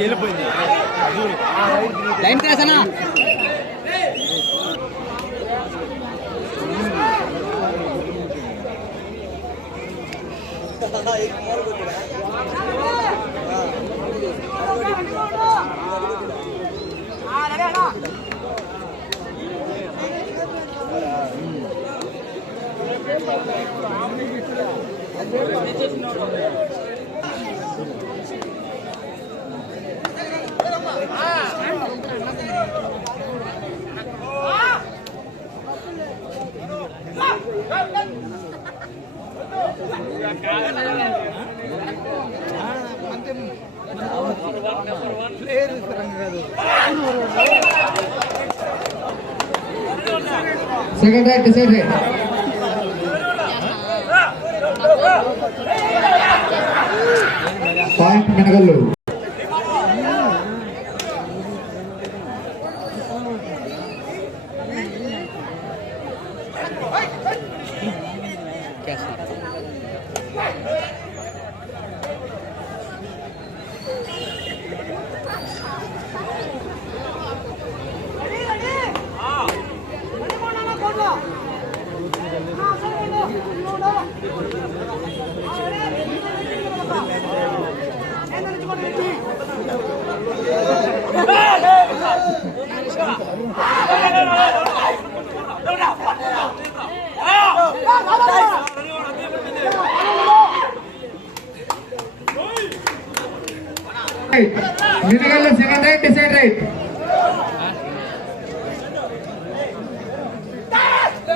వెళ్ళిపోయింది line cross అన్నా. Second right, decide right. Point Menagallu. Menagallu second right, decide right.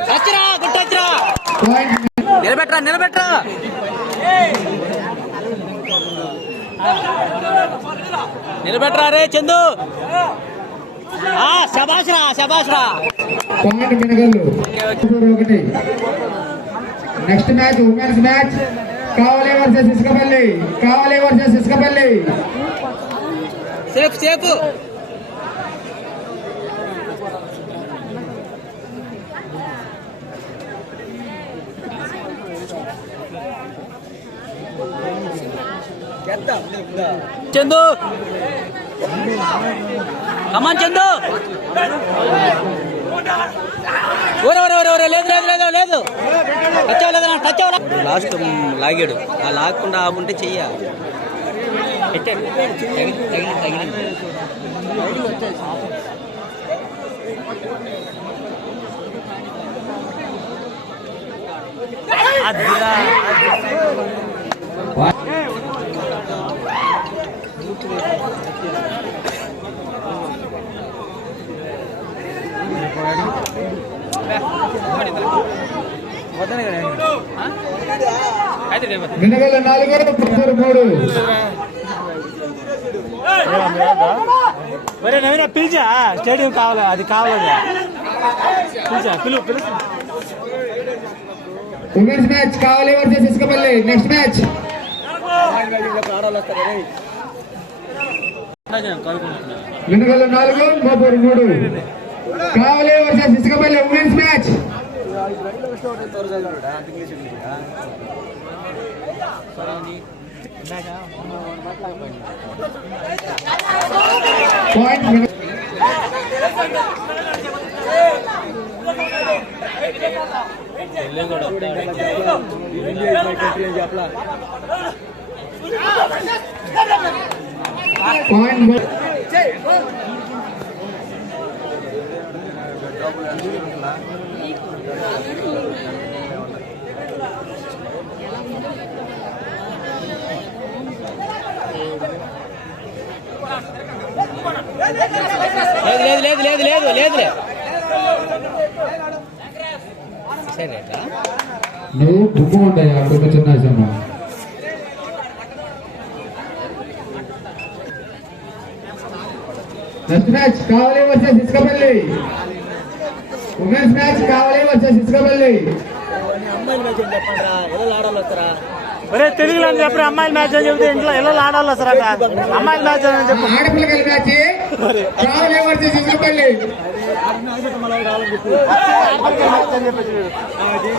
టచ్రా good టచ్రా. Point. నిలబెట్రా నిలబెట్రా. నిలబెట్రా రే చందు. శబాష్ రా శబాష్ రా. Point Menagallu. 1. Next match, women's match. Kavale versus Iskapalli. Kavale versus Iskapalli. Safe safe. Chandu come on Chandu. లేదు లేదు లేదు లేదు టచ్ అవ్వలేదు టచ్ అవ్వలేదు. లాస్ట్ లాగాడు. ఆ లాగకుండా ఆగుంటే చెయ్య తగిలి Menagallu 4, Putturu 3. మరి నవీన పిలిచా స్టేడియం కావాలి అది కావాలి పిలిచా పిలు. Women's match, Kavale versus Iskapalli. Next match. Menagallu 4, Putturu 3. Kavale versus Iskapalli. Women's match. Point. Point. లేదు లేదు లేదు లేదు లేదు లేదు. నువ్వు బుక్కు ఉంటాయి కొంచెం చిన్న cinema. Next match Kavale versus Iskapalli. Women's match Kavale versus Iskapalli. అమ్మాయిల మ్యాచ్ చెప్పండి రా. ఎలా ఆడాలి వస్తారా? ఒరే తెలుగులో చెప్పి అమ్మాయిల మ్యాచ్ అని చెప్తే ఇంట్లో ఎలా ఆడాలి వస్తారా? అమ్మాయిల మ్యాచ్ అని చెప్పి ఆడపిల్లల మ్యాచ్ కావలి వర్సెస్ ఇసుకపల్లి.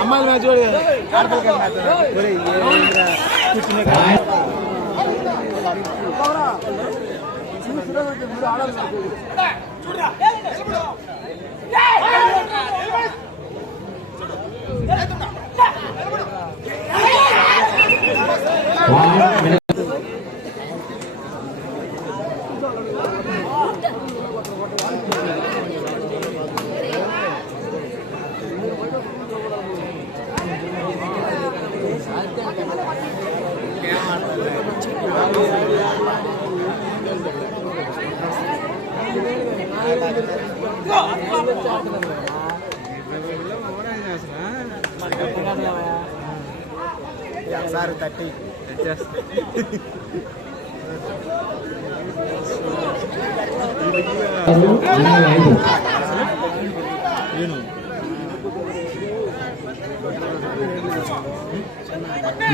అమ్మాయిల మ్యాచ్ చూడు. ఒకసారి 30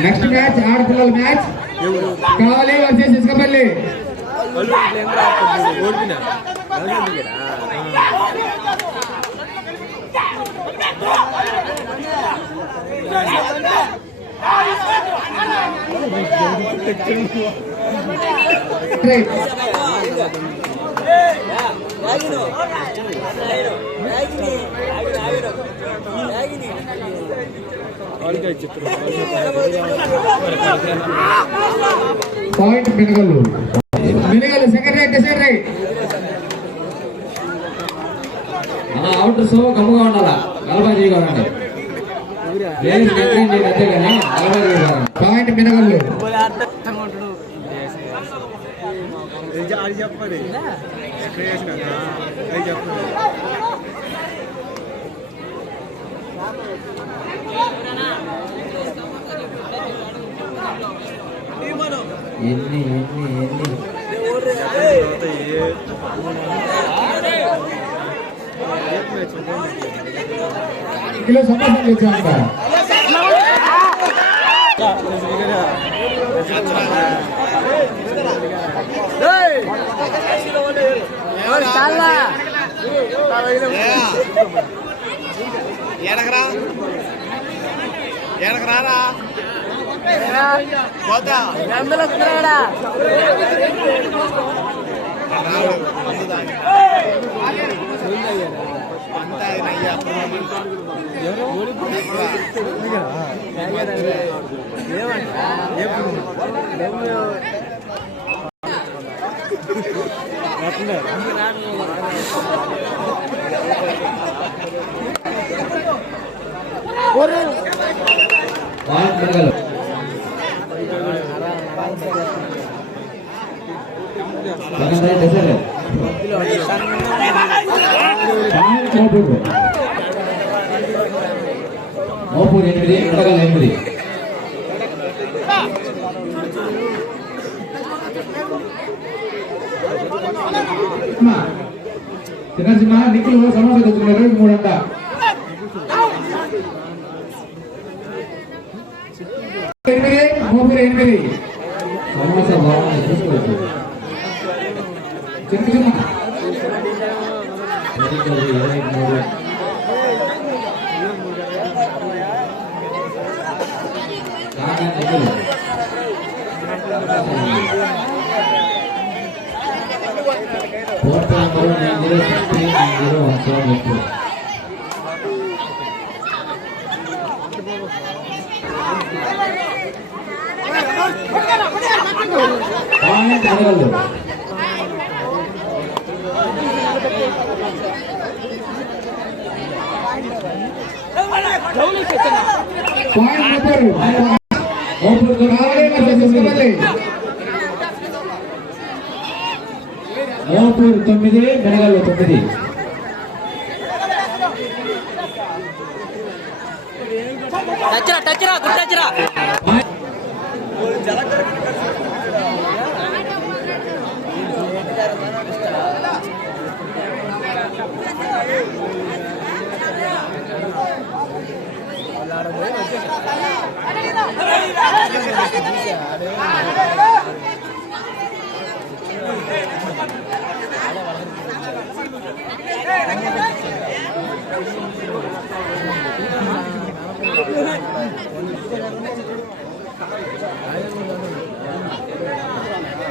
నెక్స్ట్ మ్యాచ్ ఆడపిల్లల match Kavali versus Isukapalli. Point Minagallu. Minagallu second right decide right. Outer సో కమ్ముగా ఉండాలా 40 కావాలండి. లేదు నచ్చింది అంతే కానీ 40 కావాలి. పాయింట్ మినగల్లు. అది చెప్పండి అది చెప్పండి. ఎన్ని కిలో సంతోషం తెచ్చాక ఎడకరారా పోతా మోపూర్ 8 ఉండగల 8. చిన్న నిక్కులు సమస్య తెచ్చుకున్నారు 3 అంట. మోపూర్ 8 సమస్య బాగుంది చూసుకోవచ్చు. చిన్న చిన్న 23 మోపూర్ 9 మెనగల్లు 9. టచ్రా గుడ్ టచ్రా.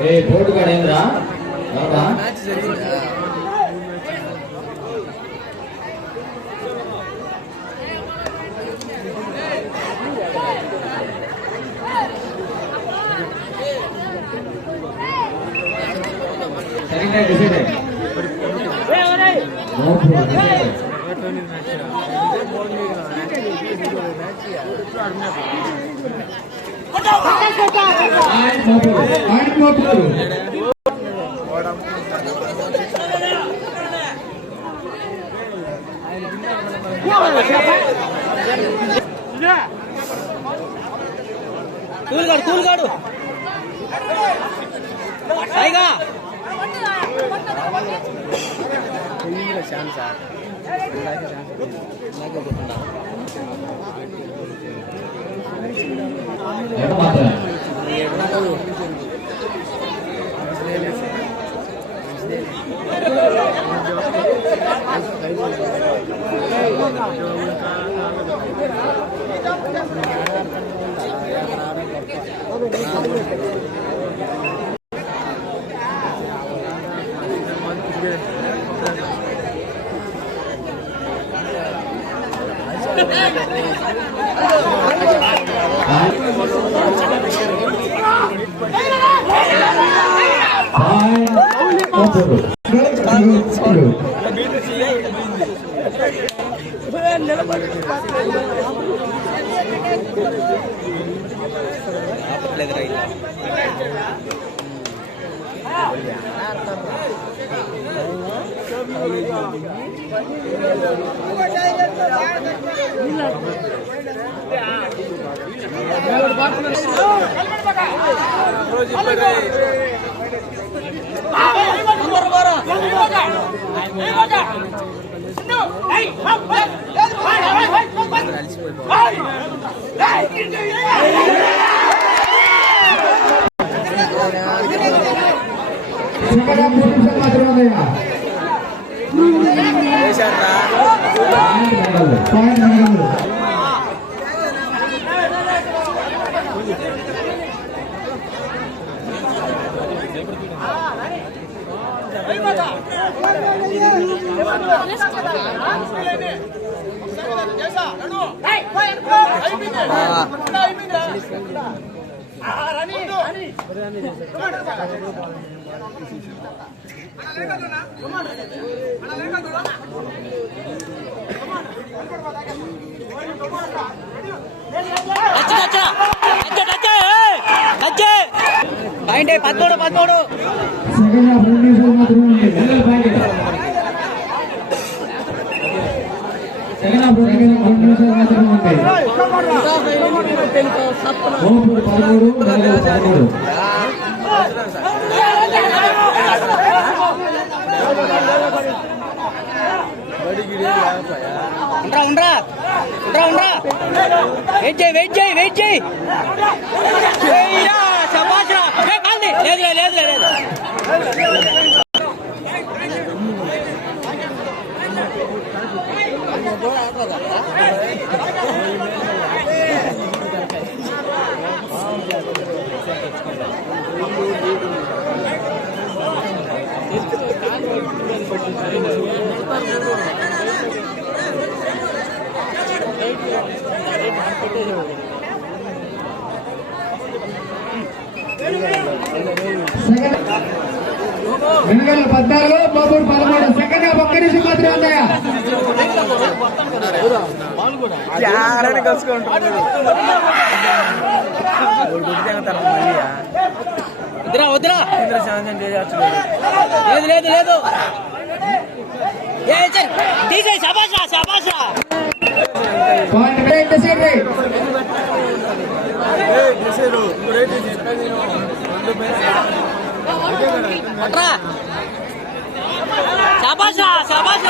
ఏ బోర్డు కాడ ఏంద్రా బాబా సరిగ్గా డిసైడ్ కూల్గాడు పైగా పాయింట్ 13 వెయిట్ చేయి లేదు వెనుగల 14 బాబూర్ 13 సెకండ్ హాఫ్ ఒక్క నిమిషం మాత్రమే ఉన్నాయా వద్దురా లేదు తీసే శబాష్ పాయింట్ బ్రేక్ డిసైడ్ రైట్ శబాష్ రా పాయింట్